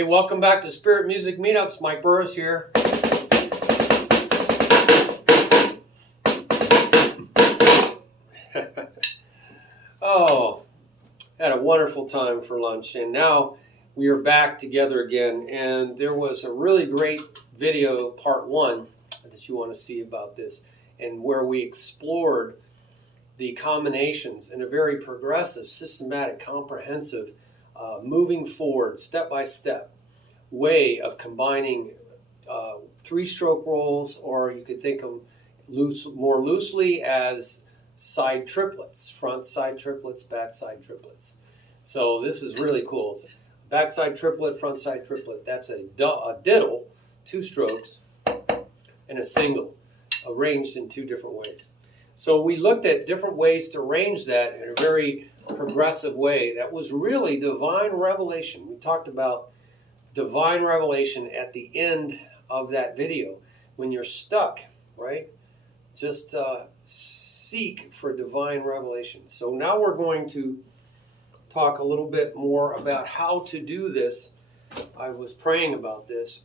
Hey, welcome back to Spirit Music Meetups. Mike Burris here. Oh, had a wonderful time for lunch, and now we are back together again. And there was a really great video, part one, that you want to see about this, and where we explored the combinations in a very progressive, systematic, comprehensive, moving forward, step-by-step way of combining three-stroke rolls, or you could think of more loosely as side triplets, front side triplets, back side triplets. So this is really cool. It's a backside triplet, front side triplet. That's a diddle, two strokes, and a single, arranged in two different ways. So we looked at different ways to arrange that in a very progressive way. That was really divine revelation. We talked about divine revelation at the end of that video. When you're stuck, right? Just seek for divine revelation. So now we're going to talk a little bit more about how to do this. I was praying about this,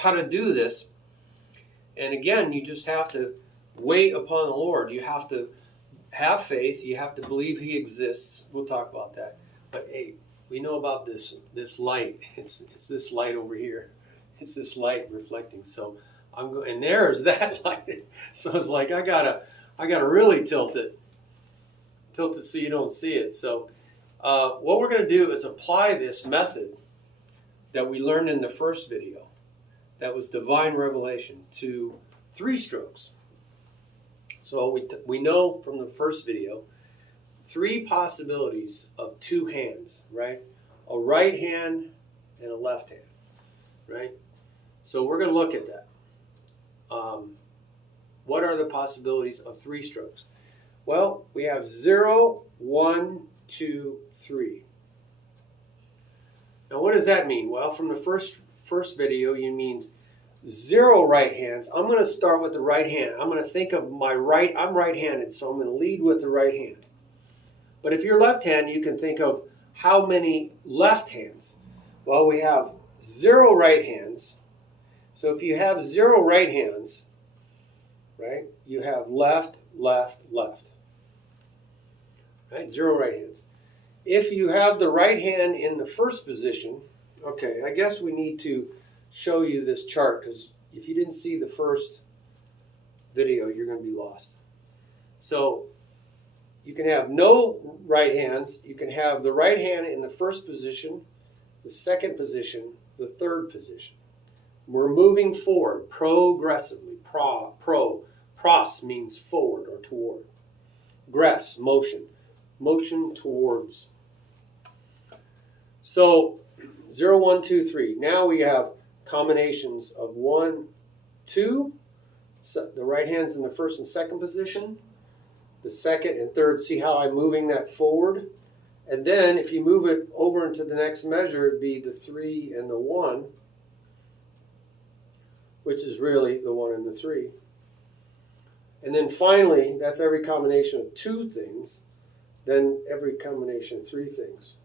how to do this. And again, you just have to wait upon the Lord. You have to have faith. You have to believe He exists. We'll talk about that. But hey, we know about this light. It's this light over here. It's this light reflecting. So I'm going, and there's that light. So it's like I gotta really tilt it so you don't see it. So what we're gonna do is apply this method that we learned in the first video, that was divine revelation, to three strokes. So we know from the first video three possibilities of two hands, right? A right hand and a left hand, right? So we're going to look at that. What are the possibilities of three strokes? Well, we have 0, 1, 2, 3. Now, what does that mean? Well, from the first video, you means 0 right hands. I'm going to start with the right hand. I'm going to think of my right. I'm right-handed, so I'm going to lead with the right hand. But if you're left-handed, you can think of how many left hands. Well, we have 0 right hands. So if you have 0 right hands, right, you have left, left, left. Right, 0 right hands. If you have the right hand in the first position, okay, I guess we need to show you this chart, because if you didn't see the first video, you're going to be lost. So you can have no right hands. You can have the right hand in the first position, the second position, the third position. We're moving forward progressively. Pros means forward or toward. Gress, motion. Motion towards. So 0, 1, 2, 3. Now we have combinations of 1, 2. So the right hand's in the first and second position. The second and third, see how I'm moving that forward? And then if you move it over into the next measure, it'd be the 3 and the 1, which is really the 1 and the 3. And then finally, that's every combination of 2 things, then every combination of 3 things.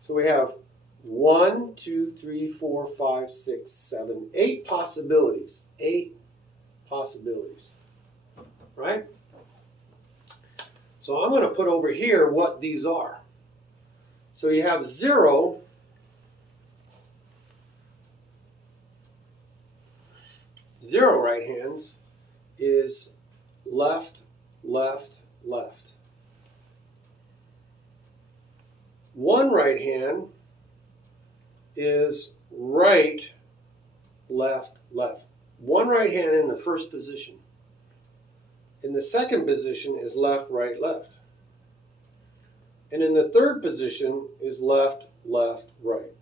So we have 1, 2, 3, 4, 5, 6, 7, 8 possibilities. 8 possibilities, right? So I'm going to put over here what these are. So you have 0, right hands is left, left, left. 1 right hand is right, left, left. 1 right hand in the first position. In the second position is left, right, left. And in the third position is left, left, right.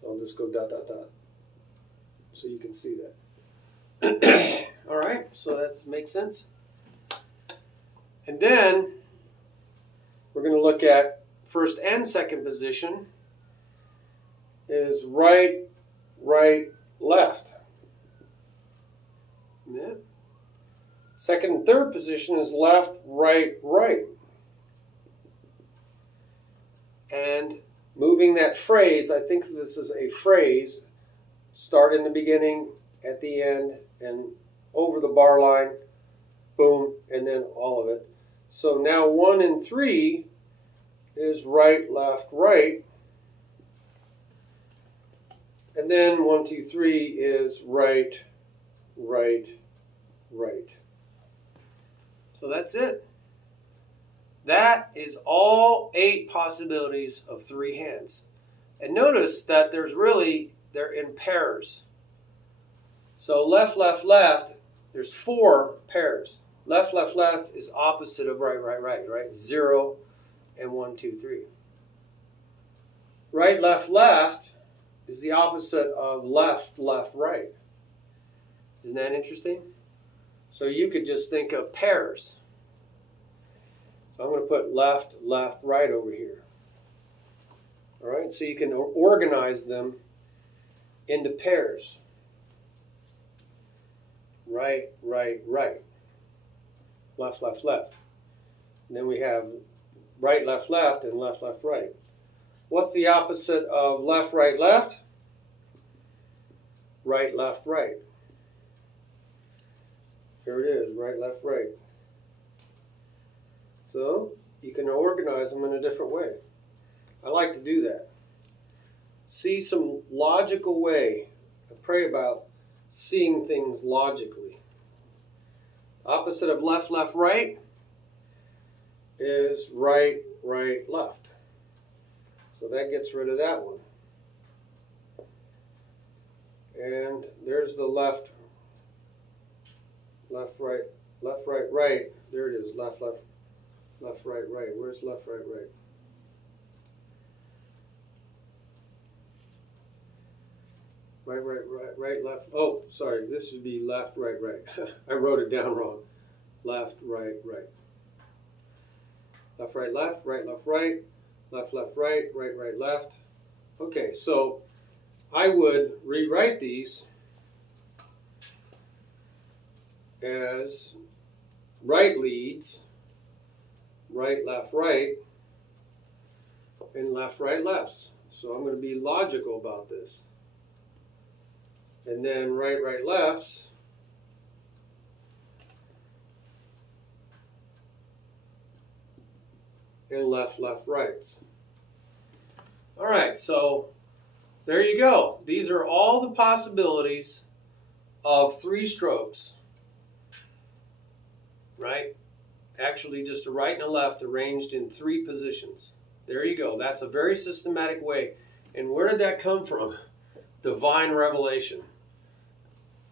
So I'll just go dot, dot, dot, so you can see that. All right, so that makes sense. And then we're going to look at first and second position is right, right, left. Yeah. Second and third position is left, right, right. And moving that phrase. I think this is a phrase. Start in the beginning, at the end, and over the bar line, boom, and then all of it. So now 1 and 3 is right, left, right. And then 1, 2, 3 is right, right, right. So that's it. That is all 8 possibilities of 3 hands. And notice that they're in pairs. So left, left, left, there's 4 pairs. Left, left, left is opposite of right, right, right, right? 0 and 1, 2, 3. Right, left, left is the opposite of left, left, right. Isn't that interesting? So you could just think of pairs. So I'm going to put left, left, right over here. All right, so you can organize them into pairs. Right, right, right. Left, left, left. And then we have right, left, left, and left, left, right. What's the opposite of left, right, left? Right, left, right. Here it is, right, left, right. So you can organize them in a different way. I like to do that. See some logical way. I pray about seeing things logically. Opposite of left, left, right is right, right, left. So that gets rid of that one. And there's the left, left, right, right. There it is, left, left, left, right, right. Where's left, right, right? Right, right, right, right, left. Oh, sorry, this would be left, right, right. I wrote it down wrong. Left, right, right. Left, right, left, right, left, right. Left, left, right, right, right, left. Okay, so I would rewrite these as right leads, right, left, right, and left, right, lefts. So I'm going to be logical about this. And then right, right, lefts. And left, left, rights. All right, so there you go. These are all the possibilities of 3 strokes, right? Actually, just a right and a left arranged in 3 positions. There you go. That's a very systematic way. And where did that come from? Divine revelation.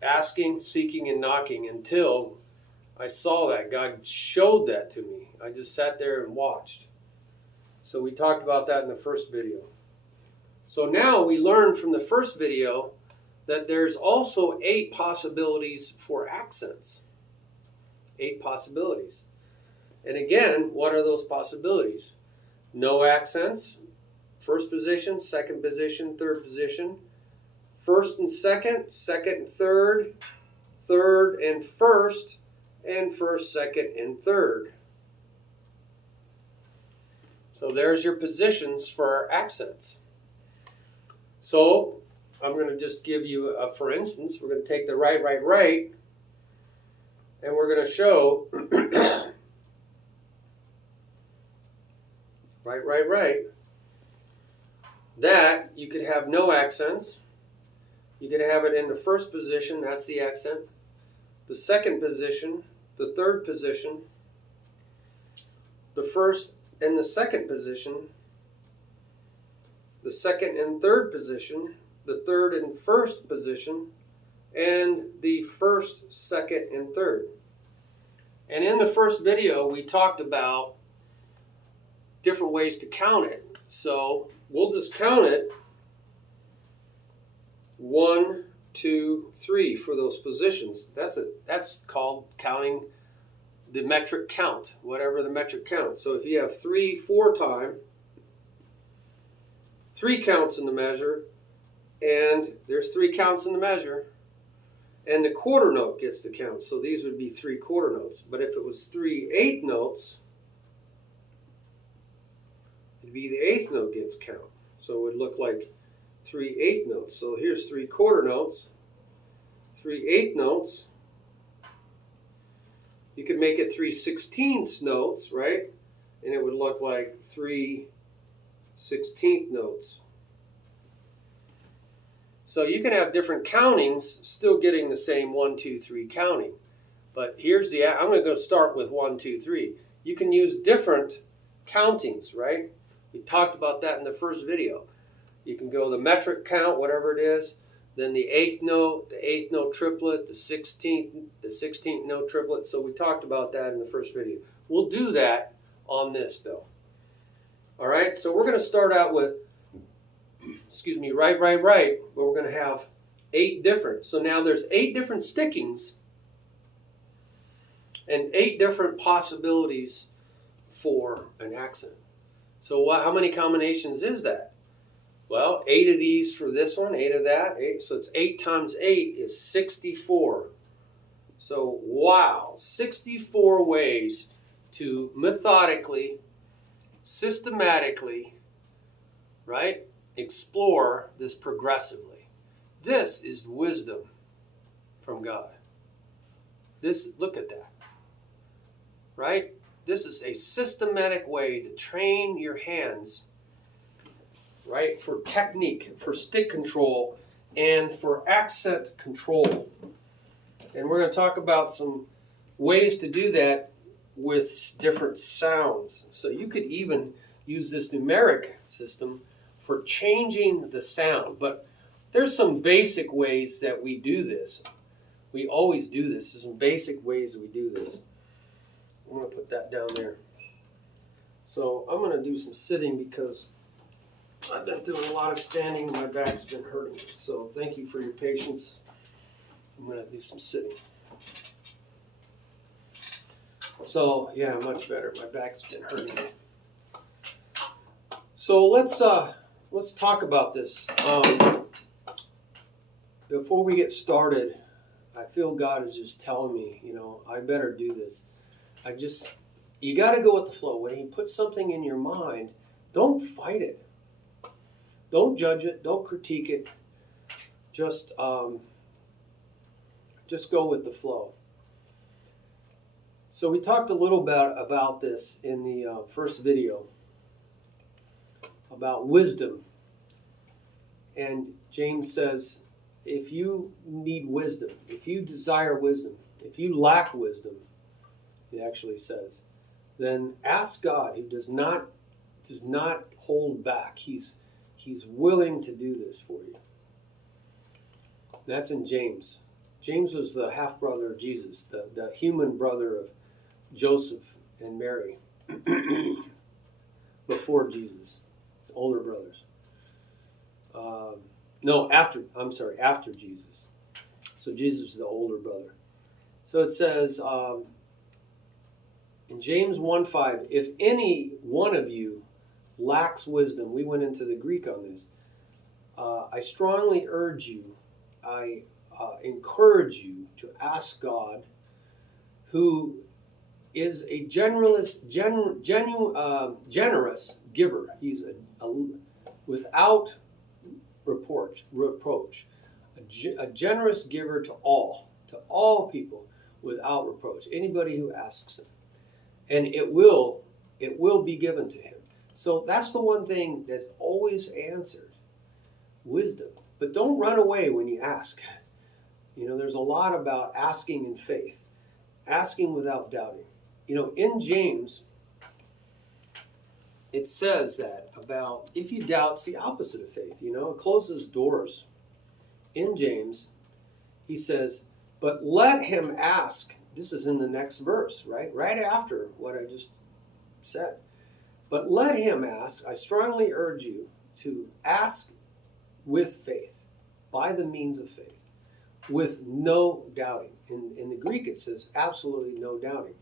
Asking, seeking, and knocking until I saw that. God showed that to me. I just sat there and watched. So we talked about that in the first video. So now we learned from the first video that there's also 8 possibilities for accents. 8 possibilities. And again, what are those possibilities? No accents, first position, second position, third position, first and second, second and third, third and first, second, and third. So there's your positions for our accents. So I'm going to just give you a, for instance, we're going to take the right, right, right, and we're going to show right, right, right, that you could have no accents. You could have it in the first position, that's the accent, the second position, the third position, the first and the second position, the second and third position, the third and first position, and the first, second, and third. And in the first video, we talked about different ways to count it. So we'll just count it 1, 2, 3 for those positions. That's called counting the metric count, whatever the metric count. So if you have 3, 4 time, 3 counts in the measure, and there's 3 counts in the measure, and the quarter note gets the count. So these would be 3 quarter notes. But if it was 3 eighth notes, it'd be the eighth note gets count. So it would look like 3/8 notes. So here's 3/4 notes, 3/8 notes. You could make it 3/16 notes, right? And it would look like 3/16 notes. So you can have different countings, still getting the same 1, 2, 3 counting. But here's I'm going to go start with 1, 2, 3. You can use different countings, right? We talked about that in the first video. You can go the metric count, whatever it is, then the 8th note triplet, the 16th note triplet. So we talked about that in the first video. We'll do that on this though. All right, so we're going to start out with, right, where we're going to have 8 different. So now there's 8 different stickings and 8 different possibilities for an accent. So how many combinations is that? Well, 8 of these for this one, 8 of that. 8, so it's 8 times 8 is 64. So wow, 64 ways to methodically, systematically, right, explore this progressively. This is wisdom from God. Look at that, right? This is a systematic way to train your hands, right, for technique, for stick control, and for accent control. And we're going to talk about some ways to do that with different sounds. So you could even use this numeric system for changing the sound. But there's some basic ways that we do this. We always do this. There's some basic ways that we do this. I'm going to put that down there. So I'm going to do some sitting because I've been doing a lot of standing and my back's been hurting. So thank you for your patience. I'm going to do some sitting. So yeah, much better. My back's been hurting me. So let's talk about this. Before we get started, I feel God is just telling me, I better do this. You got to go with the flow. When He puts something in your mind, don't fight it. Don't judge it. Don't critique it. Just go with the flow. So we talked a little bit about this in the first video about wisdom. And James says, if you need wisdom, if you desire wisdom, if you lack wisdom, he actually says, then ask God, who does not hold back. He's willing to do this for you. That's in James. James was the half-brother of Jesus, the human brother of Joseph and Mary before Jesus, the older brothers. After Jesus. So Jesus is the older brother. So it says in James 1:5, if any one of you lacks wisdom, we went into the Greek on this, I strongly urge you, I encourage you to ask God, who is a generous giver. He's without reproach, a generous giver to all people without reproach. Anybody who asks him, and it will be given to him. So that's the one thing that's always answered, wisdom. But don't run away when you ask. There's a lot about asking in faith, asking without doubting. In James, it says that about if you doubt, it's the opposite of faith. It closes doors. In James, he says, but let him ask. This is in the next verse, right? Right after what I just said. But let him ask. I strongly urge you to ask with faith, by the means of faith, with no doubting. In the Greek, it says absolutely no doubting.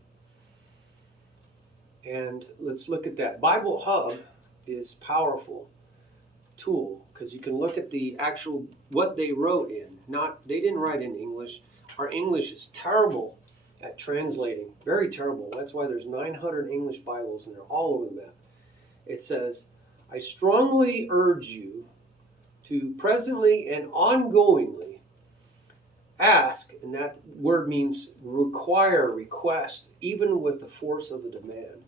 And let's look at that. Bible Hub is a powerful tool because you can look at the actual, what they wrote in. They didn't write in English. Our English is terrible at translating. Very terrible. That's why there's 900 English Bibles and they're all over the map. It says, I strongly urge you to presently and ongoingly ask, and that word means require, request, even with the force of a demand,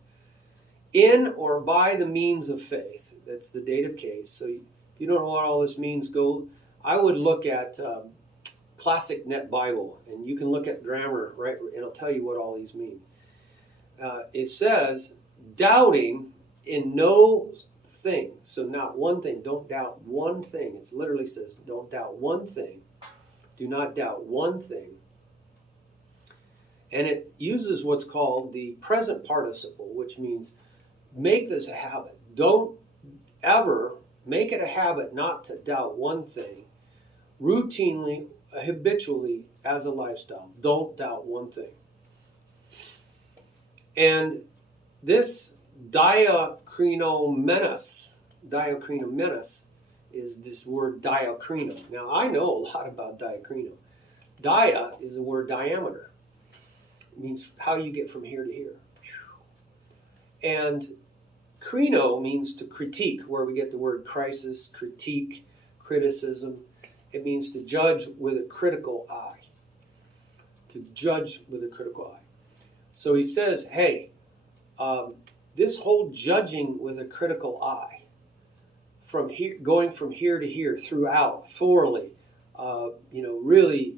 in or by the means of faith. That's the dative case. So if you don't know what all this means, I would look at Classic Net Bible, and you can look at grammar, right, and it'll tell you what all these mean. It says, doubting in no thing. So not one thing. Don't doubt one thing. It literally says, don't doubt one thing. Do not doubt one thing. And it uses what's called the present participle, which means make this a habit. Don't ever make it a habit not to doubt one thing routinely, habitually, as a lifestyle. Don't doubt one thing. And this diakrinomenos is this word diakrino. Now, I know a lot about diakrino. Dia is the word diameter. It means how you get from here to here. And krino means to critique, where we get the word crisis, critique, criticism. It means to judge with a critical eye. To judge with a critical eye. So he says, hey, this whole judging with a critical eye, from here, going from here to here, throughout, thoroughly, really,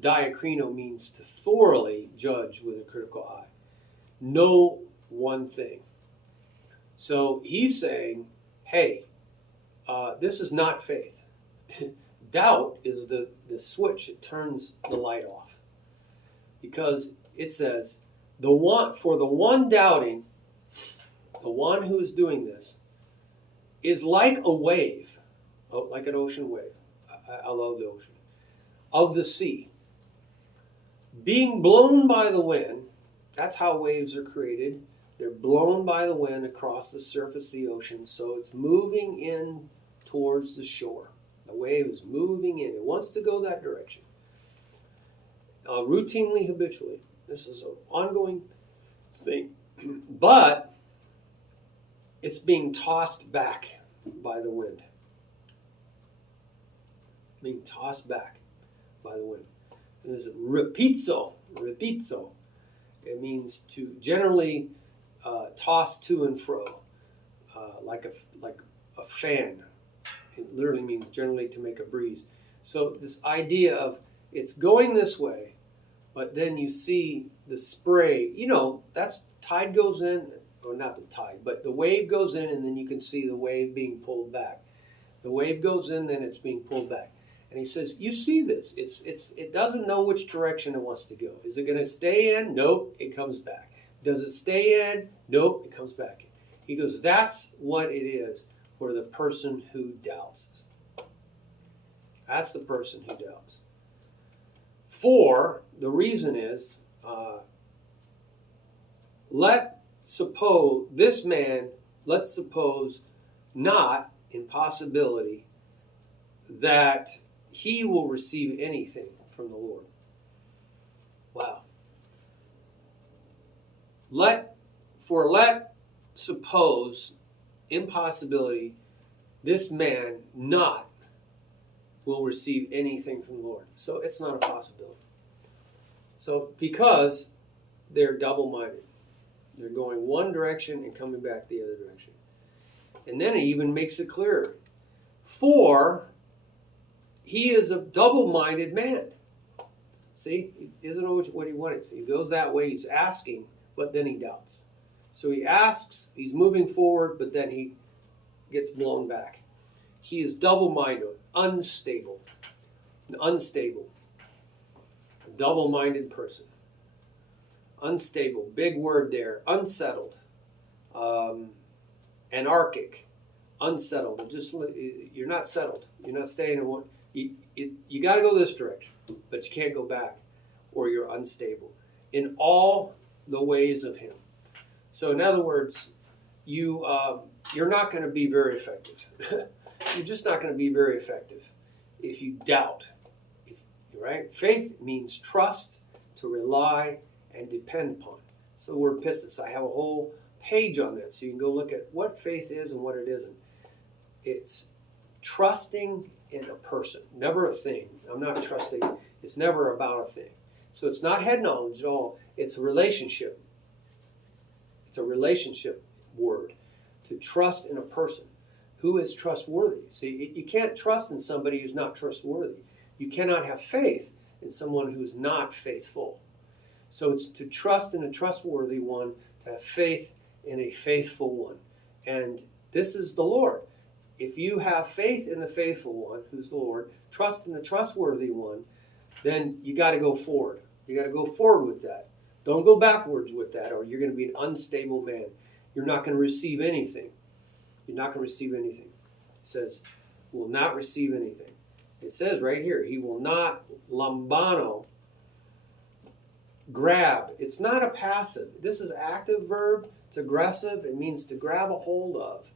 diakrino means to thoroughly judge with a critical eye. Know one thing. So he's saying, hey, this is not faith. Doubt is the switch that turns the light off. Because it says, the one doubting, the one who is doing this, is like a wave, like an ocean wave. I love the ocean. Of the sea. Being blown by the wind, that's how waves are created. They're blown by the wind across the surface of the ocean, so it's moving in towards the shore. The wave is moving in. It wants to go that direction. Routinely, habitually. This is an ongoing thing. But it's being tossed back by the wind. Being tossed back by the wind. And there's repizzo. It means to generally toss to and fro, like a fan. It literally means generally to make a breeze. So this idea of it's going this way, but then you see the spray. That's tide goes in, or not the tide, but the wave goes in, and then you can see the wave being pulled back. The wave goes in, then it's being pulled back. And he says, you see this. It doesn't know which direction it wants to go. Is it going to stay in? Nope, it comes back. Does it stay in? Nope, it comes back in. He goes, that's what it is for the person who doubts. That's the person who doubts. For the reason is, let's suppose not in possibility that he will receive anything from the Lord. Wow. Let suppose impossibility this man not will receive anything from the Lord. So it's not a possibility. So because they're double-minded. They're going one direction and coming back the other direction. And then he even makes it clearer. For he is a double-minded man. See, he doesn't know what he wanted. So he goes that way, he's asking, but then he doubts. So he asks, he's moving forward, but then he gets blown back. He is double-minded, unstable. Unstable. A double-minded person. Unstable, big word there. Unsettled. Anarchic. Unsettled. You're not settled. You're not staying in one. You got to go this direction, but you can't go back, or you're unstable in all the ways of him. So in other words, you're not going to be very effective. You're just not going to be very effective if you doubt. Right? Faith means trust, to rely, and depend upon. It's the word pistis. I have a whole page on that, so you can go look at what faith is and what it isn't. It's trusting in a person, never a thing. I'm not trusting. It's never about a thing. So it's not head knowledge at all. It's a relationship. It's a relationship word. To trust in a person who is trustworthy. See, you can't trust in somebody who's not trustworthy. You cannot have faith in someone who's not faithful. So it's to trust in a trustworthy one, to have faith in a faithful one. And this is the Lord. If you have faith in the faithful one, who's the Lord, trust in the trustworthy one, then you got to go forward. You got to go forward with that. Don't go backwards with that, or you're going to be an unstable man. You're not going to receive anything. You're not going to receive anything. It says, will not receive anything. It says right here, he will not lambano, grab. It's not a passive. This is active verb. It's aggressive. It means to grab a hold of,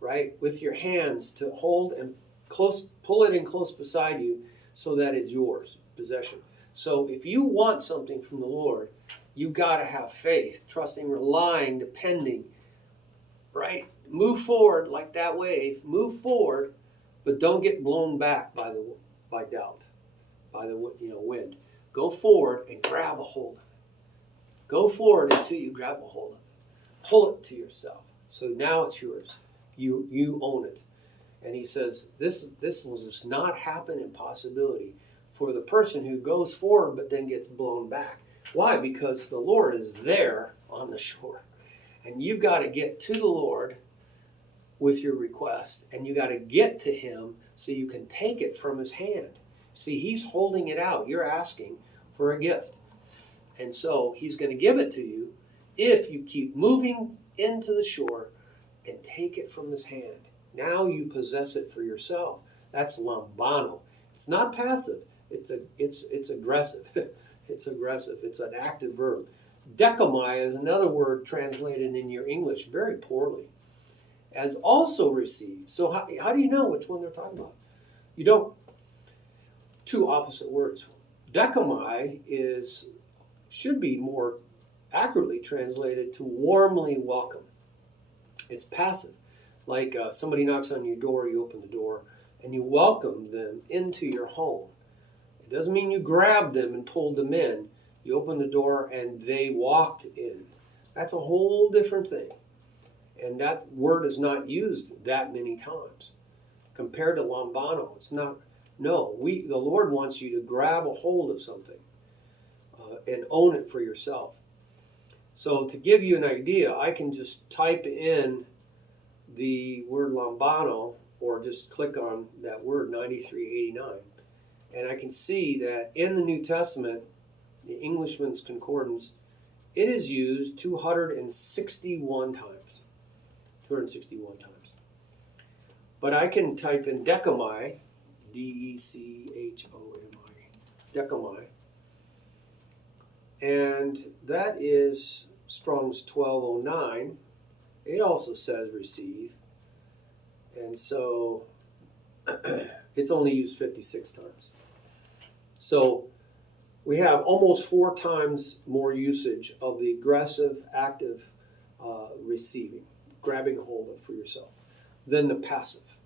right? With your hands, to hold and close, pull it in close beside you so that it's yours, possession. So if you want something from the Lord, you got to have faith, trusting, relying, depending, right? Move forward like that wave. Move forward, but don't get blown back by doubt, by the wind. Go forward and grab a hold of it. Go forward until you grab a hold of it. Pull it to yourself. So now it's yours. You own it. And he says this will just not happen in possibility for the person who goes forward but then gets blown back. Why? Because the Lord is there on the shore. And you've got to get to the Lord with your request. And you got to get to him so you can take it from his hand. See, he's holding it out. You're asking for a gift. And so he's going to give it to you if you keep moving into the shore and take it from his hand. Now you possess it for yourself. That's lambano. It's not passive. It's aggressive. It's aggressive. It's an active verb. Decamai is another word translated in your English very poorly as also received. So how do you know which one they're talking about? You don't. Two opposite words. Decamai should be more accurately translated to warmly welcome. It's passive. Like somebody knocks on your door, you open the door, and you welcome them into your home. It doesn't mean you grabbed them and pulled them in. You open the door and they walked in. That's a whole different thing. And that word is not used that many times. Compared to lambano, it's not. No, the Lord wants you to grab a hold of something and own it for yourself. So to give you an idea, I can just type in the word lambano or just click on that word 9389. And I can see that in the New Testament, the Englishman's Concordance, it is used 261 times. 261 times. But I can type in decamai, D-E-C-H-O-M-I, decamai. And that is Strong's 1209. It also says receive. And so it's only used 56 times. So we have almost 4 times more usage of the aggressive, active receiving, grabbing a hold of for yourself, than the passive.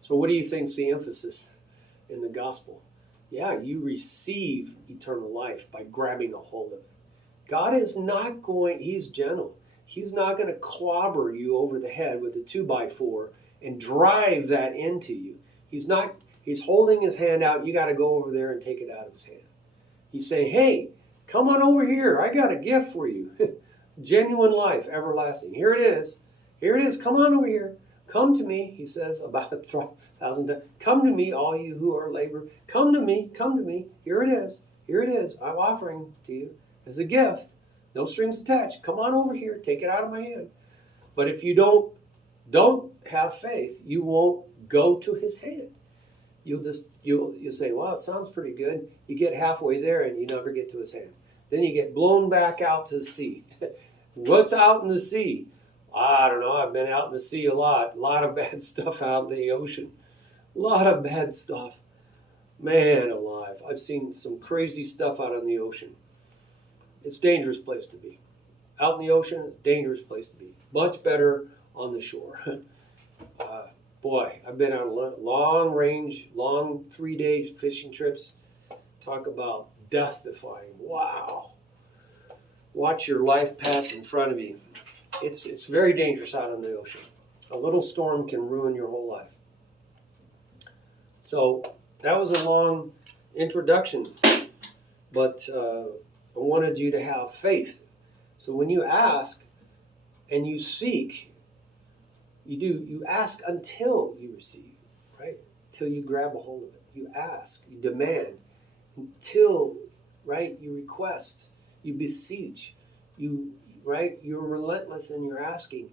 So what do you think's the emphasis in the gospel? Yeah, you receive eternal life by grabbing a hold of it. God is not going, he's gentle. He's not going to clobber you over the head with a 2x4 and drive that into you. He's holding his hand out. You got to go over there and take it out of his hand. He's saying, hey, come on over here. I got a gift for you. Genuine life, everlasting. Here it is. Here it is. Come on over here. Come to me, he says about 1,000 times. Come to me, all you who are laboring. Come to me. Come to me. Here it is. Here it is. I'm offering to you as a gift. No strings attached. Come on over here. Take it out of my hand. But if you don't have faith, you won't go to his hand. You'll say, well, it sounds pretty good. You get halfway there and you never get to his hand. Then you get blown back out to the sea. What's out in the sea? I don't know. I've been out in the sea a lot of bad stuff out in the ocean. A lot of bad stuff. Man alive. I've seen some crazy stuff out in the ocean. It's a dangerous place to be. Out in the ocean, it's a dangerous place to be. Much better on the shore. Boy, I've been on long range, long 3-day fishing trips. Talk about death-defying. Wow. Watch your life pass in front of you. It's very dangerous out in the ocean. A little storm can ruin your whole life. So that was a long introduction, but I wanted you to have faith. So when you ask and you seek, you ask until you receive, right? Until you grab a hold of it. You ask, you demand, until, right, you request, you beseech, you're relentless in your asking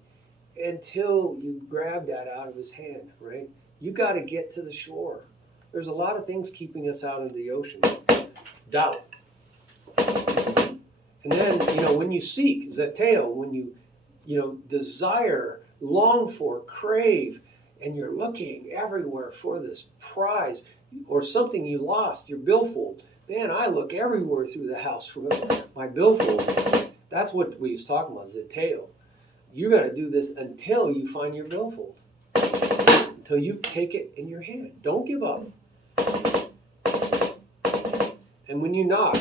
until you grab that out of his hand, right? You got to get to the shore. There's a lot of things keeping us out of the ocean. Doubt. And then, when you seek, zeteo, when you desire, long for, crave, and you're looking everywhere for this prize or something you lost, your billfold. Man, I look everywhere through the house for my billfold. That's what we was talking about, zeteo. You got to do this until you find your billfold. Until you take it in your hand. Don't give up. And when you knock,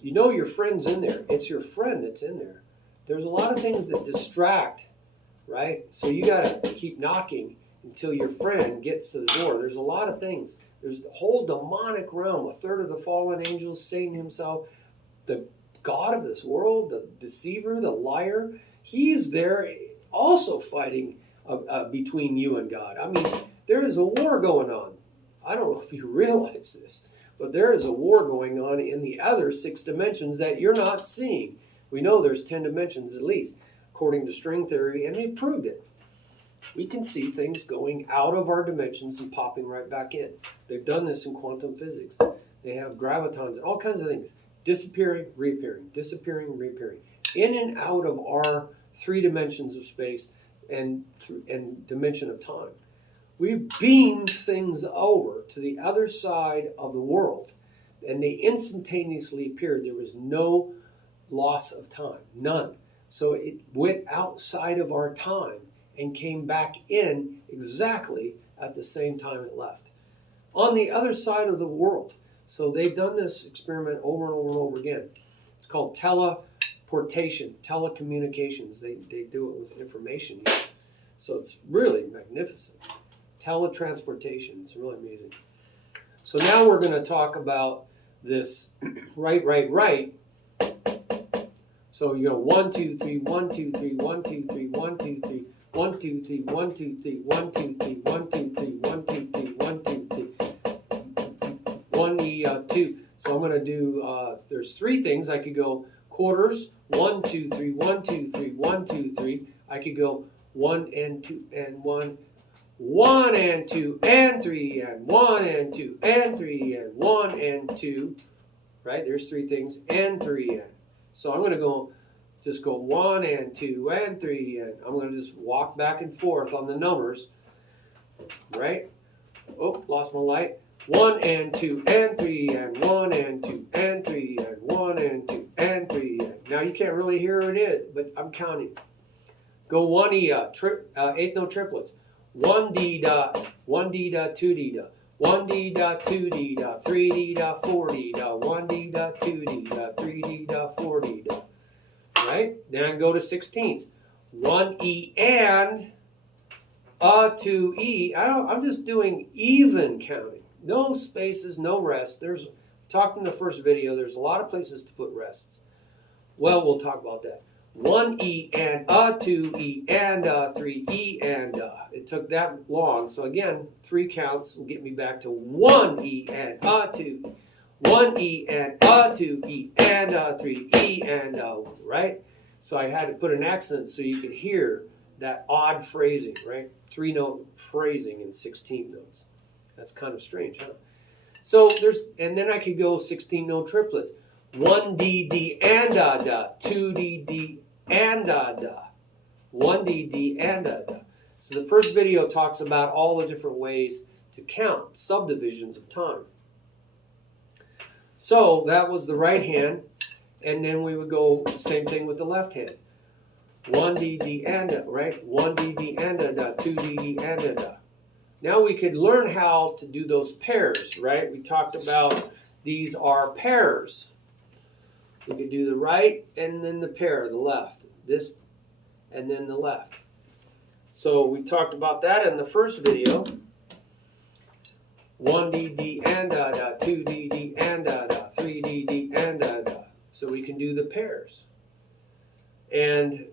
you know your friend's in there. It's your friend that's in there. There's a lot of things that distract, right? So you got to keep knocking until your friend gets to the door. There's a lot of things. There's the whole demonic realm, a third of the fallen angels, Satan himself, the God of this world, the deceiver, the liar. He's there also fighting between you and God. I mean, there is a war going on. I don't know if you realize this, but there is a war going on in the other 6 dimensions that you're not seeing. We know there's 10 dimensions at least, according to string theory, and they've proved it. We can see things going out of our dimensions and popping right back in. They've done this in quantum physics. They have gravitons and all kinds of things. Disappearing, reappearing, disappearing, reappearing. In and out of our 3 dimensions of space and dimension of time. We've beamed things over to the other side of the world, and they instantaneously appeared. There was no loss of time, none. So it went outside of our time and came back in exactly at the same time it left. On the other side of the world. So they've done this experiment over and over and over again. It's called teleportation, telecommunications. They do it with information. So it's really magnificent. Teletransportation. It's really amazing. So now we're going to talk about this right. So 1, 2, 3, 1, 2, 3, 1, 2, 3, 1, 2, 3, 1, 2, 3, 1, 2, 3, 1, 2, 3, 1, 2, 3, 1, 2, 3, 1, 2, 3, 1, 2. So I'm going to do, there's 3 things. I could go quarters, 1, 2, 3, 1, 2, 3, 1, 2, 3. I could go 1 and 2 and 1. 1 and 2 and 3 and 1 and 2 and 3 and 1 and 2. Right? There's 3 things and 3 and. So I'm going to just go 1 and 2 and 3 and I'm going to just walk back and forth on the numbers. Right? Oh, lost my light. 1 and 2 and 3 and 1 and 2 and 3 and 1 and 2 and 3 and. Now you can't really hear what it is, but I'm counting. Go 1E, eighth note triplets. 1D dot, 1D dot, 2D dot, 1D dot, 2D dot, 3D dot, 4D dot, 1D dot, 2D dot, 3D dot, 4D dot. Right? Then go to 16ths. 1E and 2E. I'm just doing even counting. No spaces, no rest. Talked in the first video, there's a lot of places to put rests. Well, we'll talk about that. 1E and 2E and 3E and it took that long. So again, 3 counts will get me back to 1E and 2E. 1E and 2E and 3E and right? So I had to put an accent so you could hear that odd phrasing, right? 3-note phrasing in 16 notes. That's kind of strange, huh? So and then I could go 16-note triplets. 1D and da, 2D and da. 1D and da. So the first video talks about all the different ways to count, subdivisions of time. So that was the right hand, and then we would go the same thing with the left hand. 1 D D and da, right? 1 D D and da da, 2 D D and da da. Now we could learn how to do those pairs, right? We talked about these are pairs. We could do the right and then the pair, the left. This and then the left. So we talked about that in the first video. 1 D D and da da, 2 D D and da da, 3 D D and da da. So we can do the pairs. And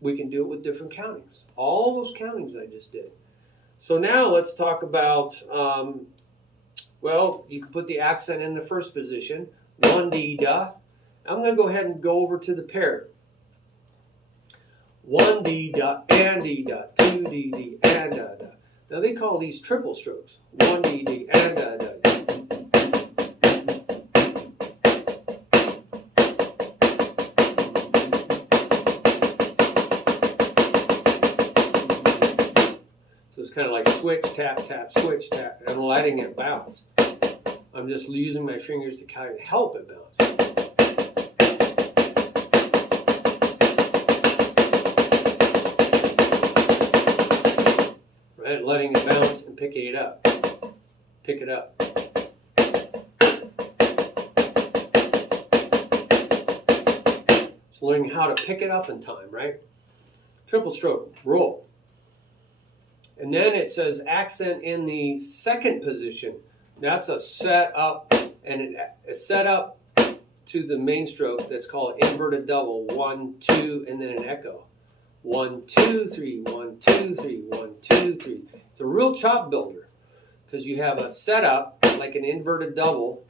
we can do it with different countings. All those countings I just did. So now let's talk about, well, you can put the accent in the first position. 1 D da. I'm going to go ahead and go over to the pair. 1 D da and D da, 2 D D and da da. Now they call these triple strokes. 1 D D and da da. So it's kind of like switch, tap, tap, switch, tap, and letting it bounce. I'm just using my fingers to kind of help it bounce. Right, letting it bounce and picking it up. Pick it up. So learning how to pick it up in time, right? Triple stroke, roll. And then it says accent in the second position. That's a set up, and a set up to the main stroke that's called inverted double. 1, 2, and then an echo. 1, 2, 3, 1, 2, 3, 1, 2, 3. It's a real chop builder because you have a setup like an inverted double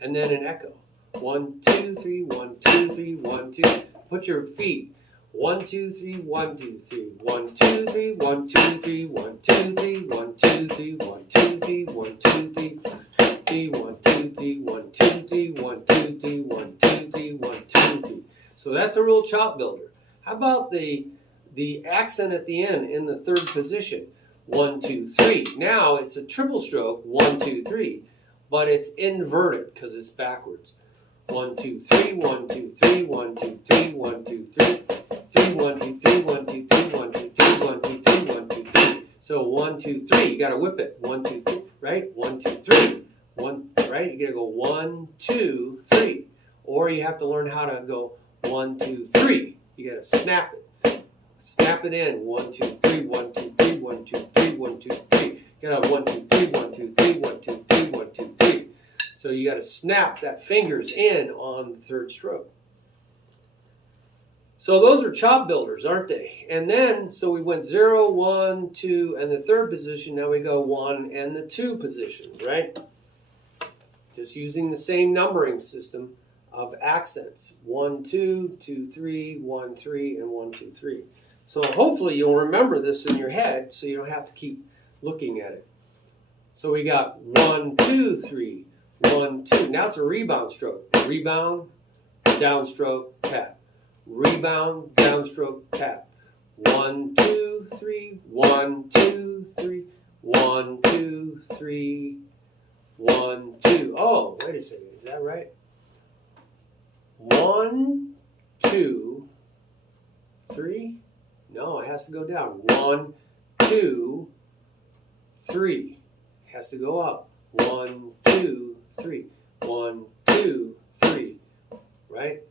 and then an echo. 1, 2, 3, 1, 2, 3, 1, 2. Put your feet. 1, 2, 3, 1, 2, 3. 1, 2, 3, 1, 2, 3, 1, 2, 3, 1, 2, 3, 1, 2, 3, 1, 2, 3, 1, 2, 3, 1, 2, 3, 1, 2, 3, 1, 2, 3, 1, 2, 3. So that's a real chop builder. How about the accent at the end in the third position? 1, 2, 3. Now it's a triple stroke, 1, 2, 3, but it's inverted because it's backwards. 1, 2, 3, 1, 2, 3, 1, 2, 3, 1, 2, 3, 3, 1, 2, 3, 1, 2, 3, 1, 2, 3, 1, 2, 3, 1, 2, 3. So 1, 2, 3. You got to whip it. 1, 2, 3. Right? 1, 2, 3. 1. Right? You got to go 1, 2, 3. Or you have to learn how to go 1, 2, 3. You got to snap it. Snap it in. 1, 2, 3. 1, 2, 3. 1, 2, 3. 1, 2, 3. You got to 1, 2, 3. 1, 2, 3. 1, 2, 3. 1, 2, 3. So you got to snap that fingers in on the third stroke. So those are chop builders, aren't they? And then, so we went 0, 1, 2, and the third position. Now we go 1 and the 2 position, right? Just using the same numbering system of accents. 1, 2, 2, 3, 1, 3, and 1, 2, 3. So hopefully you'll remember this in your head so you don't have to keep looking at it. So we got 1, 2, 3, 1, 2. Now it's a rebound stroke. Rebound, downstroke, tap. Rebound, downstroke, tap. 1, 2, 3, 1, 2, 3, 1, 2, 3, 1, 2. Oh, wait a second. Is that right? 1, 2, 3. No, it has to go down. 1, 2, 3. It has to go up. 1, 2, 3. 1, 2, 3. Right?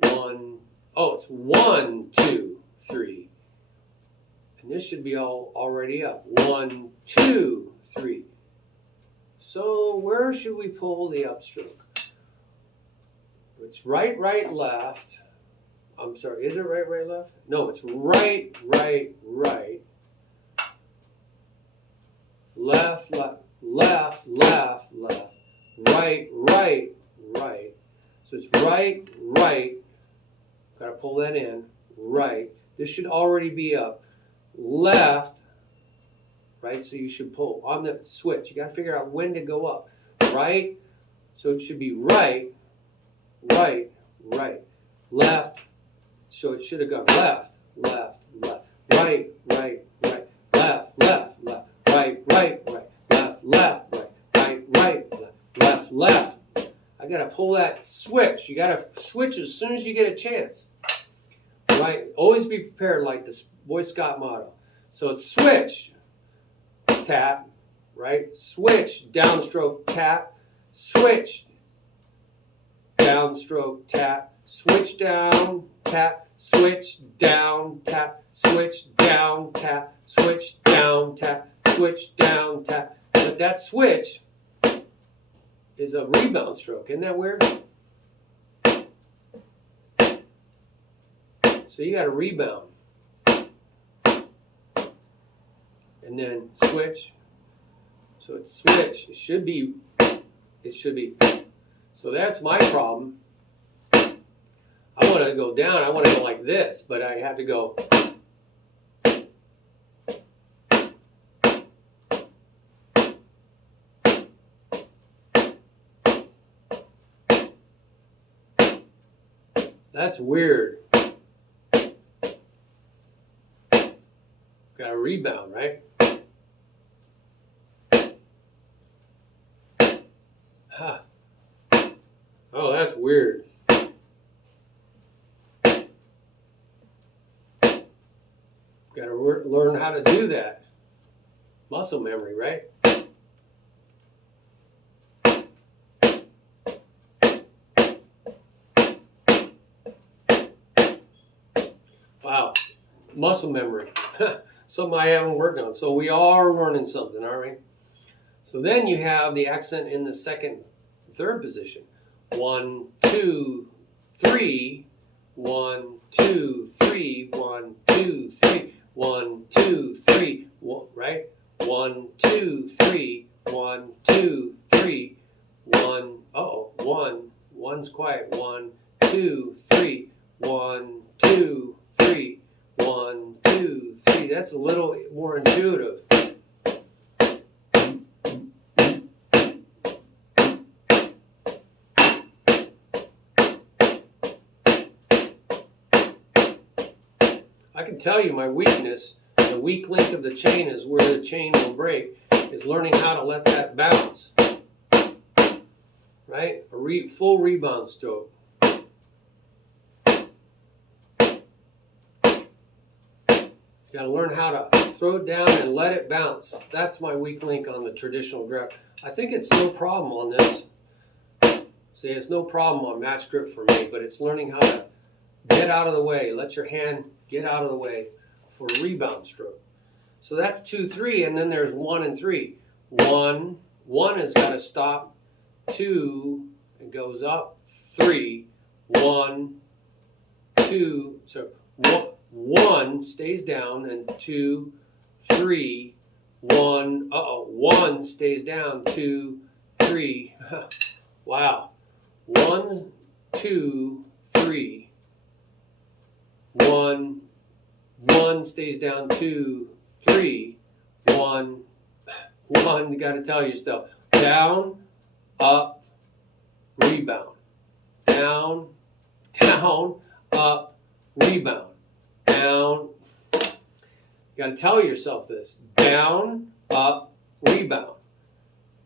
1. Oh, it's 1, 2, 3. And this should be all already up. 1, 2, 3. So where should we pull the upstroke? It's right, right, left. I'm sorry, is it right, right, left? No, it's right, right, right. Left, left, left, left, left. Right, right, right. So it's right, right. Got to pull that in. Right. This should already be up. Left. Right. So you should pull on the switch. You got to figure out when to go up. Right. So it should be right, right, right. Left. So it should have gone left, left, left. Right, right, right. Left, left, left. Right, right, right. Left, left, right. Right, right, left. Left, left. I got to pull that switch. You got to switch as soon as you get a chance. right? Always be prepared, like the Boy Scout motto. So it's switch, tap, right? Switch, downstroke, tap, switch, downstroke, tap, switch down, tap, switch down, tap, switch down, tap, switch down, tap, switch down, tap. But that switch is a rebound stroke. Isn't that weird? So you got to rebound. And then switch. So it's switch. It should be. So that's my problem. I want to go down. I want to go like this, but I have to go. That's weird. Got a rebound, right? Huh. Oh, that's weird. Got to learn how to do that. Muscle memory, right? Wow. Muscle memory. Something I haven't worked on. So we are learning something, all right? So then you have the accent in the second, third position. 1, 2, 3. 1, 2, 3. 1, 2, 3. 1, 2, 3. Right? 1, 2, 3. 1, 2, 3. 1. Uh-oh. 1. 1's quiet. 1, 2, 3. 1, 2, 3. 1, 2, 3. That's a little more intuitive. I can tell you my weakness, the weak link of the chain is where the chain will break, is learning how to let that bounce. Right? A full rebound stroke. Got to learn how to throw it down and let it bounce. That's my weak link on the traditional grip. I think it's no problem on this. See, it's no problem on match grip for me, but it's learning how to get out of the way. Let your hand get out of the way for a rebound stroke. So that's 2, 3, and then there's 1 and 3. 1 has got to stop. 2, it goes up. 3, 1, 2. So 1 stays down, and 2, 3, 1. Uh-oh, 1 stays down. 2, 3. Wow. 1, 2, 3. 1 stays down. 2, 3. 1. You got to tell yourself down, up, rebound. Down, up, rebound. Down. You got to tell yourself this. Down, up, rebound.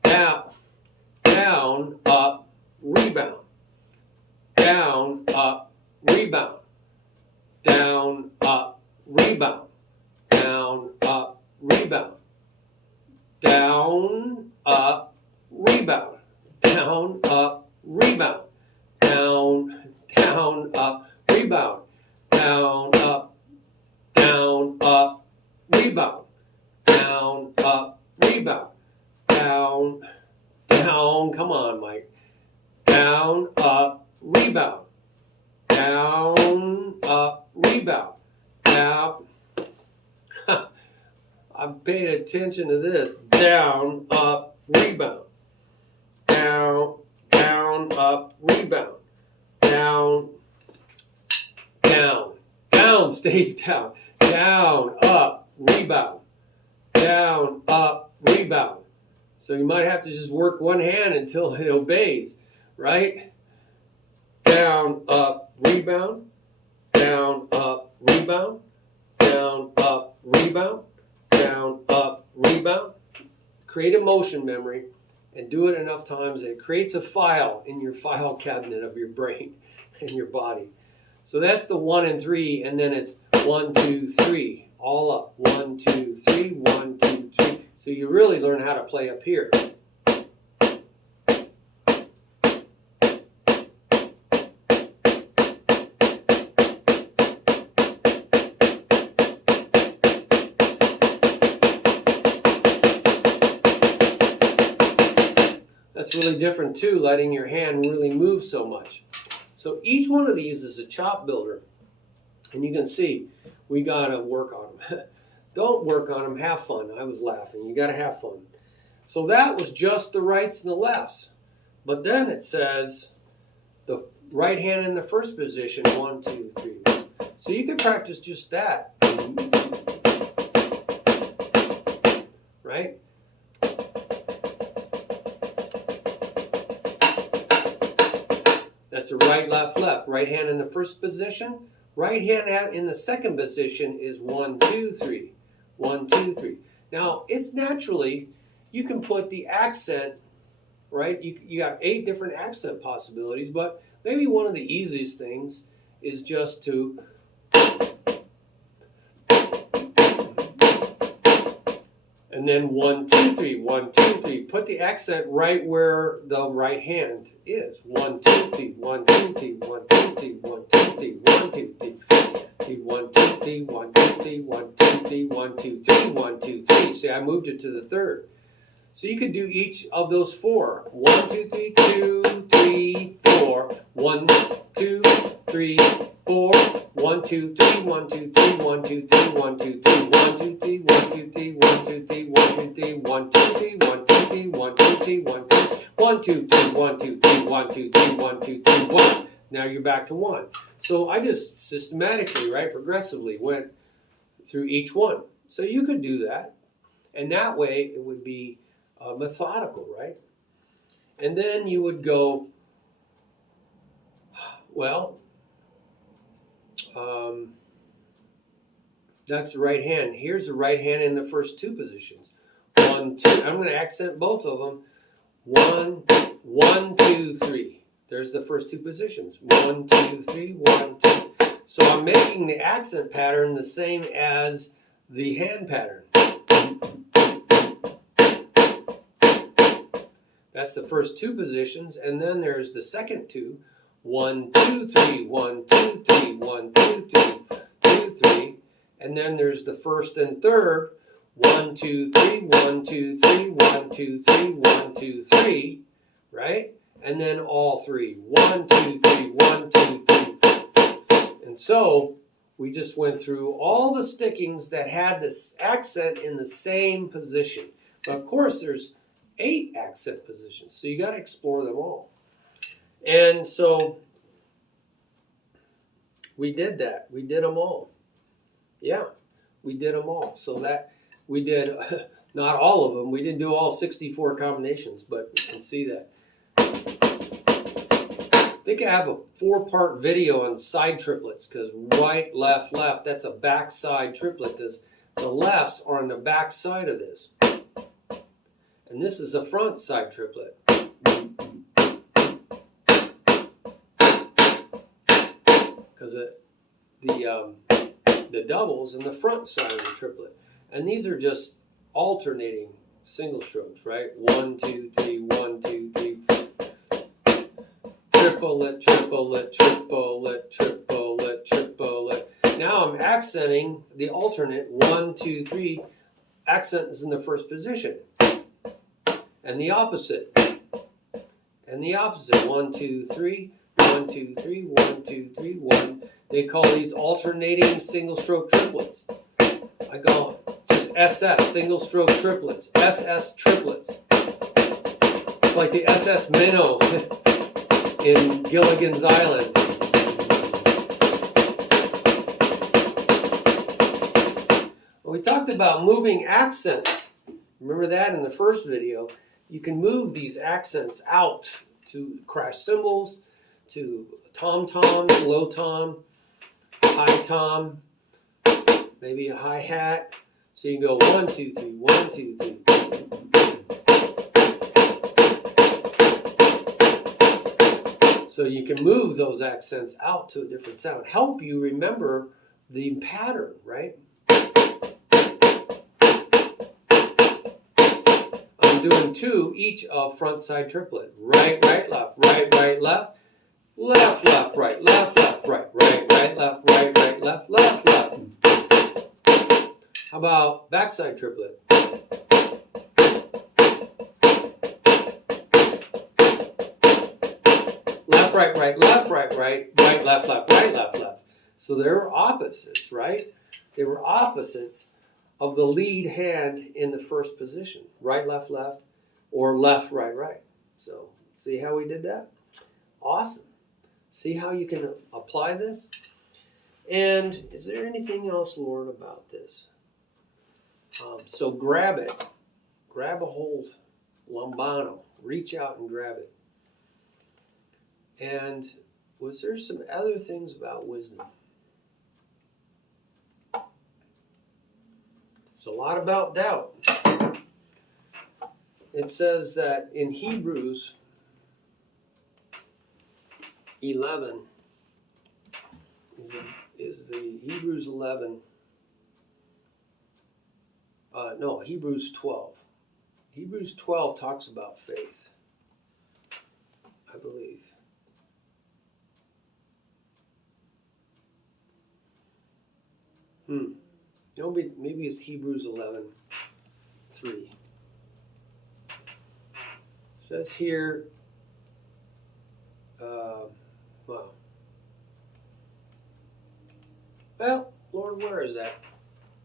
Down, up, rebound. Down, up, rebound. Down, up, rebound. Down, up, rebound. Down, up, rebound. Down, up, rebound. Down, up, rebound. Down, up, rebound. Down, up, rebound. Down, come on, Mike. Down, up, rebound. Down, up, rebound. Down. I'm paying attention to this. Down, up, rebound. Down, up, rebound. Down. Down stays down. Down, up, rebound. Down, up, rebound. So you might have to just work one hand until it obeys, right? Down, up, rebound. Down, up, rebound. Down, up, rebound. Down, up, rebound. Create a motion memory and do it enough times that it creates a file in your file cabinet of your brain and your body. So that's the 1 and 3, and then it's 1, 2, 3, all up. 1, 2, 3, 1, 2, 3. So you really learn how to play up here. That's really different too, letting your hand really move so much. So each one of these is a chop builder. And you can see, we got to work on them. Don't work on them, have fun. I was laughing. You got to have fun. So that was just the rights and the lefts. But then it says the right hand in the first position, 1, 2, 3. So you can practice just that. Right? That's the right, left, left. Right hand in the first position. Right hand in the second position is 1, 2, 3. 1, 2, 3. Now, it's naturally, you can put the accent, right? You got 8 different accent possibilities, but maybe one of the easiest things is just to and then 1, 2, 3, 1, 2, 3. Put the accent right where the right hand is. 1, 2, 3, 1, 2, 3, 1, 2, 3, 1, 2, 3, 1, 2, 3, 1, 2, 3, 1, 2, 3, 1, 2, 3, 1, 2, 3, 1, 2, 3. See, I moved it to the third. So you could do each of those 4. 1, 2, 3, 2, 3, 4. 1, 2, 3, 4. 1, 2, 3, 1, 2, 3, 1, 2, 3, 1, 2, 3, 1, 2, 3, 1, 2, 3, 1, 2, 3, 1, 2, 3, 1, 2, 3, 1, 2, 3, 1, 2, 3, 1, 2, 1, 2, 3, 1, 2, 3, 1, 2, 3, 1, 2, 3, 1. Now you're back to 1. So I just systematically, right, progressively went through each one. So you could do that. And that way it would be methodical, right? And then you would go, well, that's the right hand. Here's the right hand in the first 2 positions. 1, 2. I'm going to accent both of them. 1, 1, 2, 3. There's the first 2 positions. 1, 2, 3, 1, 2. So I'm making the accent pattern the same as the hand pattern. That's the first 2 positions, and then there's the second 2. 1, 2, 3, 1, 2, 3, 1, 2, 3, 2, 3. And then there's the first and third. 1, 2, 3, 1, 2, 3, 1, 2, 3, 1, 2, 3. Right? And then all 3. 1, 2, 3, 1, 2, 3. And so we just went through all the stickings that had this accent in the same position. But of course, there's 8 accent positions, so you got to explore them all. And so we did that. We did them all. Yeah, we did them all. So that we did not all of them. We didn't do all 64 combinations, but you can see that. I think I have a 4-part video on side triplets, because right, left, left, that's a back side triplet, because the lefts are on the back side of this. And this is a front side triplet. Because the doubles in the front side of the triplet. And these are just alternating single strokes, right? 1, 2, 3, 1, 2, 3. Triplet, triplet, triplet, triplet, triplet. Now I'm accenting the alternate 1, 2, 3. Accent is in the first position. And the opposite. And the opposite. 1, 2, 3. 1, 2, 3. 1, 2, 3. 1. They call these alternating single stroke triplets. I call it just SS, single stroke triplets. SS triplets. It's like the SS Minnow in Gilligan's Island. We talked about moving accents. Remember that in the first video? You can move these accents out to crash cymbals, to tom-toms, low tom, high tom, maybe a hi-hat. So you can go 1, 2, 3, 1, 2, 3. So you can move those accents out to a different sound. Help you remember the pattern, right? I'm doing 2 each of front side triplet. Right, right, left, right, right, left, left, left, right, left, left, right, right, right, left, right, right, left, left, left. How about backside triplet? Left, right, right, left, right, right, right, left, left, right, left, left. So they were opposites, right? They were opposites of the lead hand in the first position. Right, left, left, or left, right, right. So see how we did that? Awesome. See how you can apply this? And is there anything else, Lord, about this? So grab it. Grab a hold. Lambano. Reach out and grab it. And was there some other things about wisdom? There's a lot about doubt. It says that in Hebrews 11 is the Hebrews 11. No, Hebrews 12. Hebrews 12 talks about faith, I believe. No, maybe it's Hebrews 11:3. It says here, well, Lord, where is that?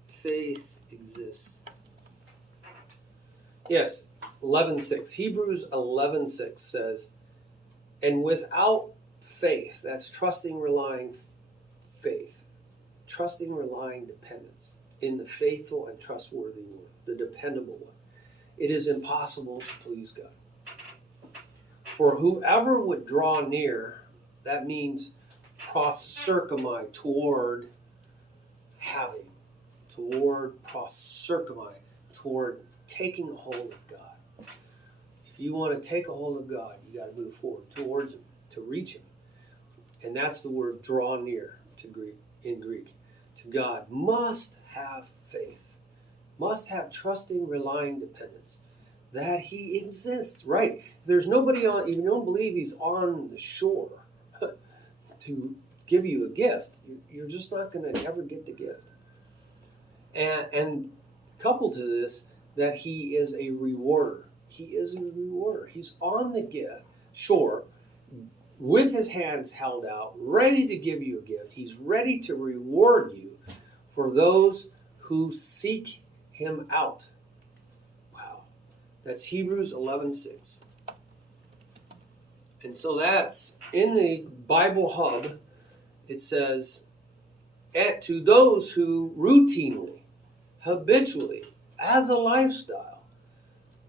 Faith exists. Yes, 11:6. Hebrews 11:6 says, and without faith, that's trusting, relying faith, trusting, relying dependence in the faithful and trustworthy one, the dependable one, it is impossible to please God. For whoever would draw near, that means prosyrchomai, toward having, toward prosyrchomai, toward taking a hold of God. If you want to take a hold of God, you got to move forward towards Him, to reach Him. And that's the word draw near in Greek. To God, must have faith, must have trusting, relying dependence that He exists. Right. There's nobody on, if you don't believe He's on the shore to give you a gift, you're just not going to ever get the gift. And coupled to this, that He is a rewarder. He is a rewarder. He's on the shore with His hands held out, ready to give you a gift. He's ready to reward you for those who seek Him out. Wow. That's Hebrews 11:6. And so that's in the Bible Hub. It says, and to those who routinely, habitually, as a lifestyle,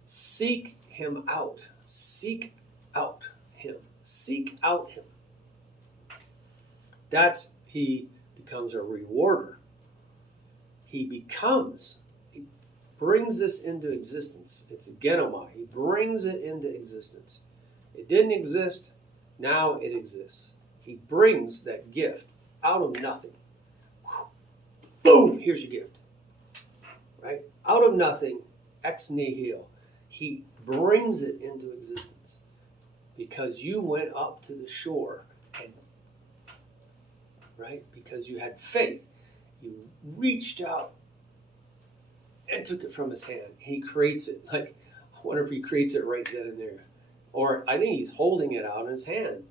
seek Him out. Seek out Him. Seek out Him. That's, He becomes a rewarder. He brings this into existence. It's a genomai. He brings it into existence. It didn't exist, now it exists. He brings that gift out of nothing. Boom, here's your gift. Right? Out of nothing, ex nihilo. He brings it into existence because you went up to the shore and, right? Because you had faith. You reached out and took it from His hand. He creates it. Like, I wonder if He creates it right then and there. Or I think He's holding it out in His hand.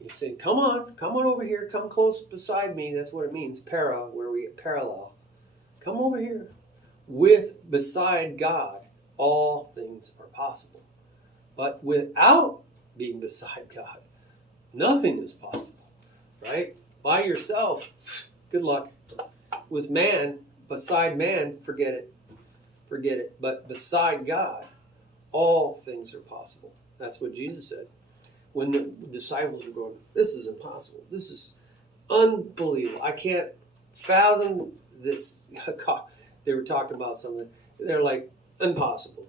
He's saying, come on over here, come close beside me. That's what it means, para, where we get parallel. Come over here. Beside God, all things are possible. But without being beside God, nothing is possible, right? By yourself, good luck. With man, beside man, forget it. But beside God, all things are possible. That's what Jesus said. When the disciples were going, this is impossible. This is unbelievable. I can't fathom this. They were talking about something. They're like, impossible.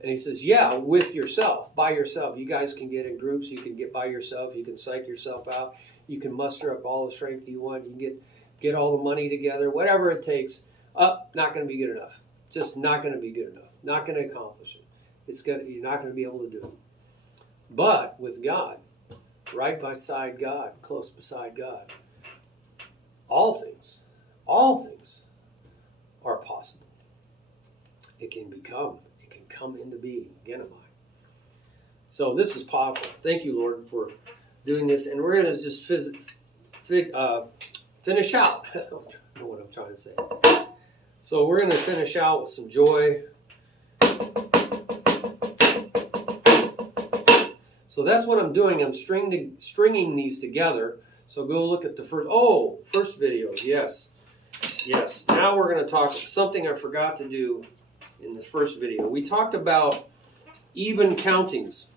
And he says, yeah, with yourself, by yourself. You guys can get in groups. You can get by yourself. You can psych yourself out. You can muster up all the strength you want. You can get all the money together, whatever it takes. Not going to be good enough. Just not going to be good enough. Not going to accomplish it. You're not going to be able to do it. But with God, right beside God, close beside God, all things are possible. It can come into being. Again, am I. So this is powerful. Thank you, Lord, for doing this. And we're going to just finish out. I don't know what I'm trying to say. So we're going to finish out with some joy. So that's what I'm doing. I'm stringing these together. So go look at the first video. Yes. Now we're going to talk something I forgot to do in the first video. We talked about even countings.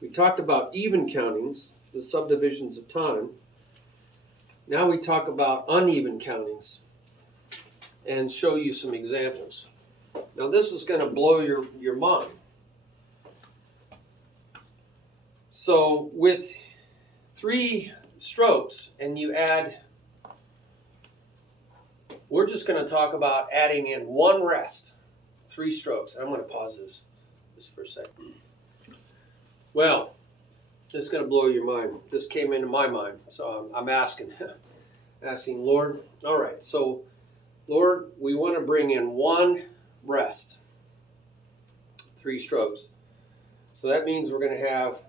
We talked about even countings, the subdivisions of time. Now we talk about uneven countings and show you some examples. Now this is going to blow your mind. So with 3 strokes and you add, we're just going to talk about adding in 1 rest, 3 strokes. I'm going to pause this just for a second. Well, this is going to blow your mind. This came into my mind, so I'm asking, Lord. All right, so Lord, we want to bring in 1 rest, 3 strokes. So that means we're going to have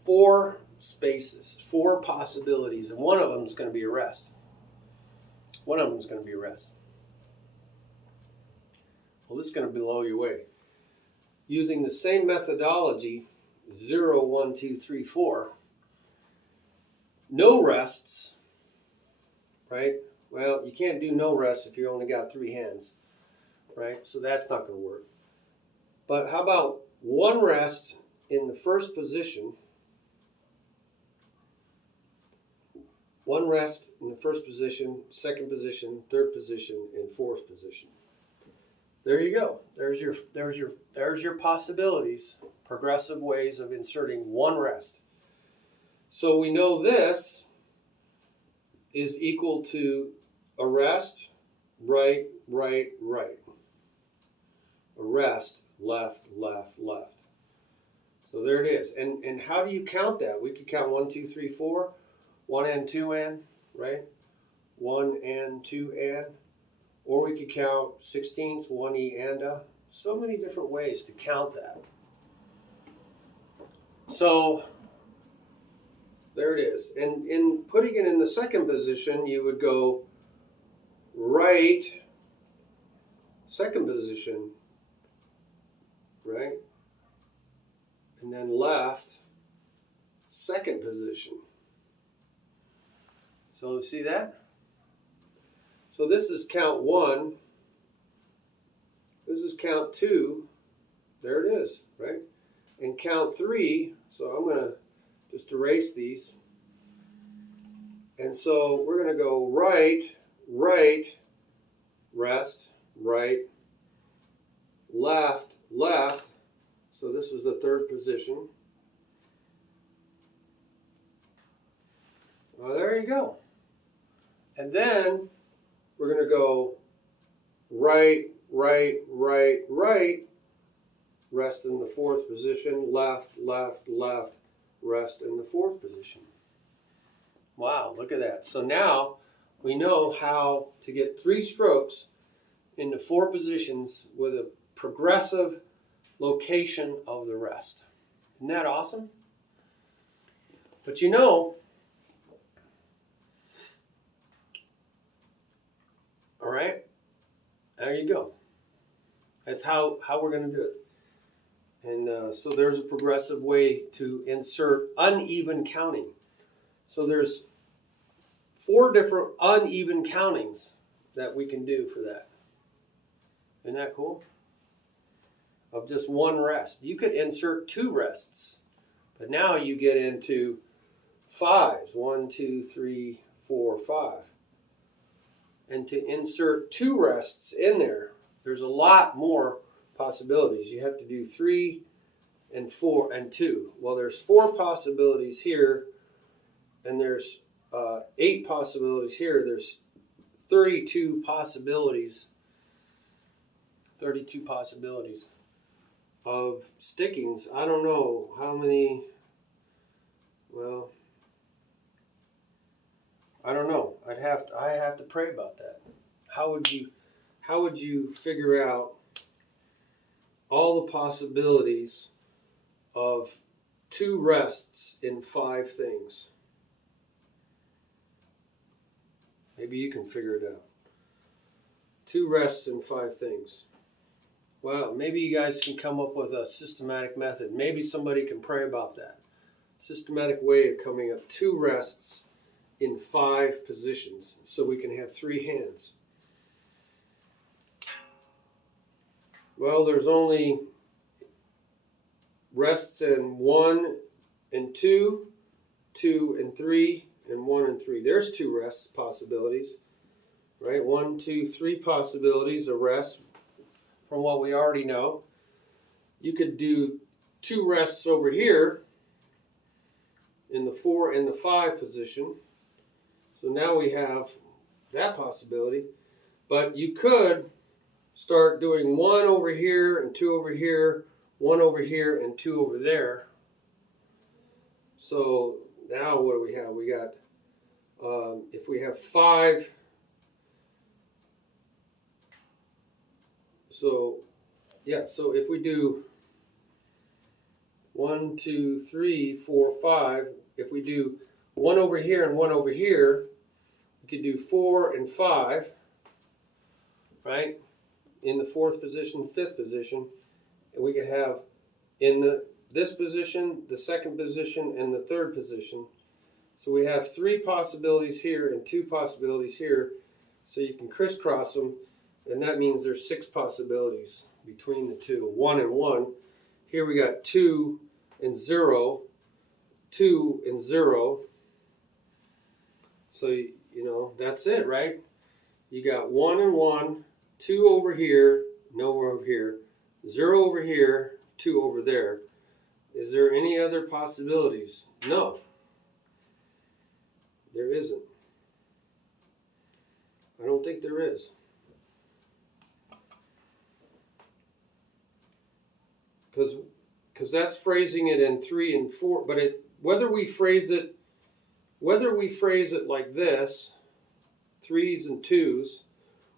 4 spaces, 4 possibilities, and one of them is going to be a rest. One of them is going to be a rest. Well, this is going to blow you away. Using the same methodology, 0, 1, 2, 3, 4, no rests, right? Well, you can't do no rests if you only got 3 hands, right? So that's not going to work. But how about 1 rest in the first position, 1 rest in the first position, second position, third position, and fourth position. There you go. There's your possibilities, progressive ways of inserting 1 rest. So we know this is equal to a rest, right, right, right. A rest, left, left, left. So there it is. And how do you count that? We could count 1, 2, 3, 4, 1 and 2 and, right? 1 and 2 and. Or we could count 16ths, 1 E and a. So many different ways to count that. So there it is. And in putting it in the second position, you would go right, second position, right? And then left, second position. So see that? So this is count 1. This is count 2. There it is, right? And count 3. So I'm going to just erase these. And so we're going to go right, right, rest, right, left, left. So this is the third position. Well, there you go. And then we're going to go right, right, right, right, rest in the fourth position, left, left, left, rest in the fourth position. Wow, look at that. So now we know how to get 3 strokes into 4 positions with a progressive location of the rest. Isn't that awesome? But you know, all right, there you go. That's how we're going to do it. And so there's a progressive way to insert uneven counting. So there's 4 different uneven countings that we can do for that. Isn't that cool? Of just 1 rest. You could insert 2 rests, but now you get into 5s. 1, 2, 3, 4, 5. And to insert 2 rests in there, There's a lot more possibilities. You have to do 3 and 4 and 2. Well, there's 4 possibilities here, and there's 8 possibilities here. There's 32 possibilities. 32 possibilities of stickings. I don't know how many. Well, I don't know. I have to pray about that. How would you figure out all the possibilities of 2 rests in 5 things? Maybe you can figure it out. 2 rests in 5 things. Well, maybe you guys can come up with a systematic method. Maybe somebody can pray about that. Systematic way of coming up 2 rests in 5 positions so we can have 3 hands. Well, there's only rests in 1 and 2, 2 and 3, and 1 and 3. There's 2 rests possibilities, right? 1, 2, 3 possibilities of rest from what we already know. You could do 2 rests over here in the 4 and the 5 position. So now we have that possibility. But you could start doing 1 over here and 2 over here, 1 over here and 2 over there. So now what do we have? We got, if we have 5, so yeah, so if we do 1, 2, 3, 4, 5, if we do 1 over here and 1 over here, we could do 4 and 5, right? In the 4th position, 5th position, and we could have in this position, the 2nd position, and the 3rd position. So we have 3 possibilities here and 2 possibilities here. So you can crisscross them, and that means there's 6 possibilities between the 2. 1 and 1. Here we got 2 and 0, 2 and 0. So you know that's it, right? You got 1 and 1, 2 over here, no over here, 0 over here, 2 over there. Is there any other possibilities? No. There isn't. I don't think there is. Because that's phrasing it in 3 and 4, but whether we phrase it like this, 3s and 2s,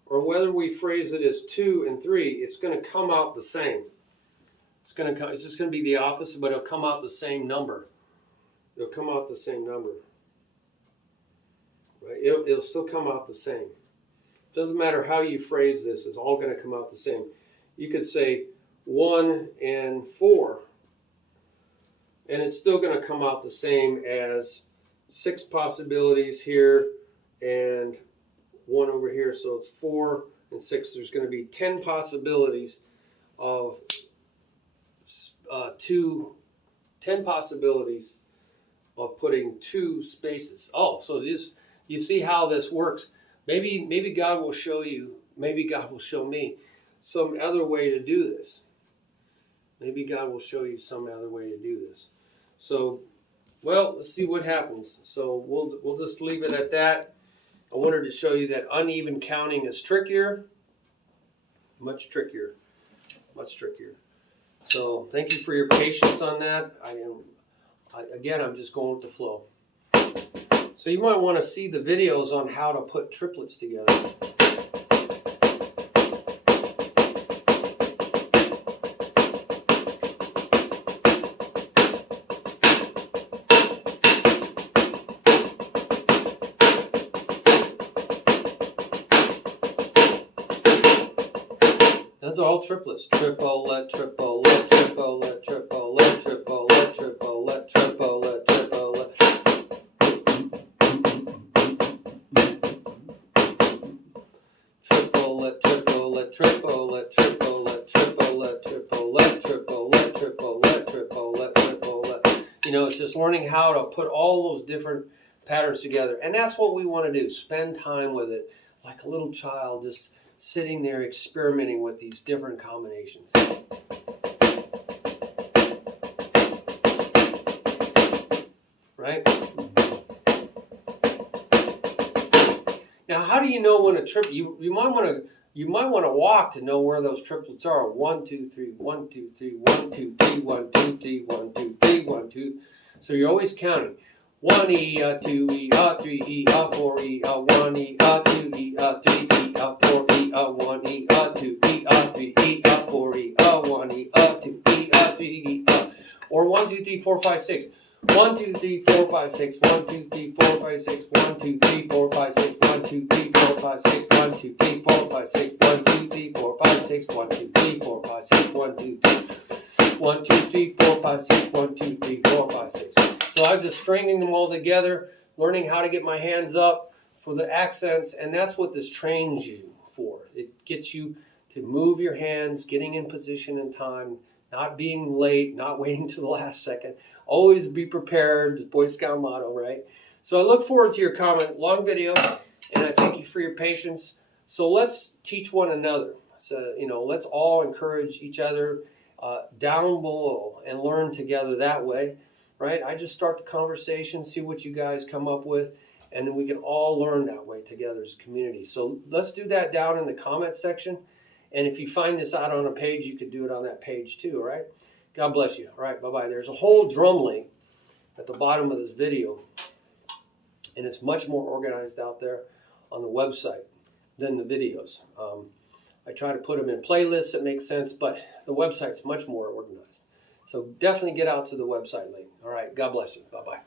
or whether we phrase it as 2 and 3, it's going to come out the same. It's just going to be the opposite, but it'll come out the same number. It'll come out the same number. Right? It'll still come out the same. Doesn't matter how you phrase this, it's all going to come out the same. You could say 1 and 4, and it's still going to come out the same as 6 possibilities here and 1 over here. So it's 4 and 6. There's going to be 10 possibilities of 10 possibilities of putting 2 spaces. Oh, so you see how this works. Maybe God will show you, maybe God will show me some other way to do this. Maybe God will show you some other way to do this. So, well, let's see what happens. So we'll just leave it at that. I wanted to show you that uneven counting is trickier, much trickier, much trickier. So thank you for your patience on that. I'm just going with the flow. So you might want to see the videos on how to put triplets together. That's all triplets. Triplet, triplet, triplet, triplet, triplet, triplet, triplet, triplet. Triplet, triplet, triplet, triplet, triplet, triplet, triplet, triplet, triplet, triplet. You know, it's just learning how to put all those different patterns together. And that's what we want to do. Spend time with it like a little child, just sitting there experimenting with these different combinations. Right? Now, how do you know when a triplet? You might want to walk to know where those triplets are. 1, 2, 3, 1, 2, 3, 1, 2, 3, 1, 2, 3, 1, 2, 3, 1, 2. So you're always counting. 1 E 2 E 3 E 4 E 1 E 2 E 3 E 4 E 1 E 2 E 3 E 4 E 1 E 2 E 3 E or 1 2 3 4 5 6. 1 2 3 4 5 6 1 2 3 4 5 6 1 2 3 4 5 6 1 2 3 4 5 6 1 2 3 4 5 6 1 2 3 4 5 6 1 2 3 4 5 6 1 2 3 1 2 3 4 5 6 1 2 3 4 5 6. So I'm just stringing them all together, learning how to get my hands up for the accents, and that's what this trains you for. It gets you to move your hands, getting in position in time, not being late, not waiting to the last second. Always be prepared, the Boy Scout motto, right? So I look forward to your comment. Long video, and I thank you for your patience. So let's teach one another. So, let's all encourage each other down below and learn together that way, right? I just start the conversation, see what you guys come up with, and then we can all learn that way together as a community. So let's do that down in the comment section. And if you find this out on a page, you could do it on that page too, all right? God bless you. All right, bye-bye. There's a whole drum link at the bottom of this video, and it's much more organized out there on the website than the videos. I try to put them in playlists that make sense, but the website's much more organized. So definitely get out to the website link. All right, God bless you. Bye-bye.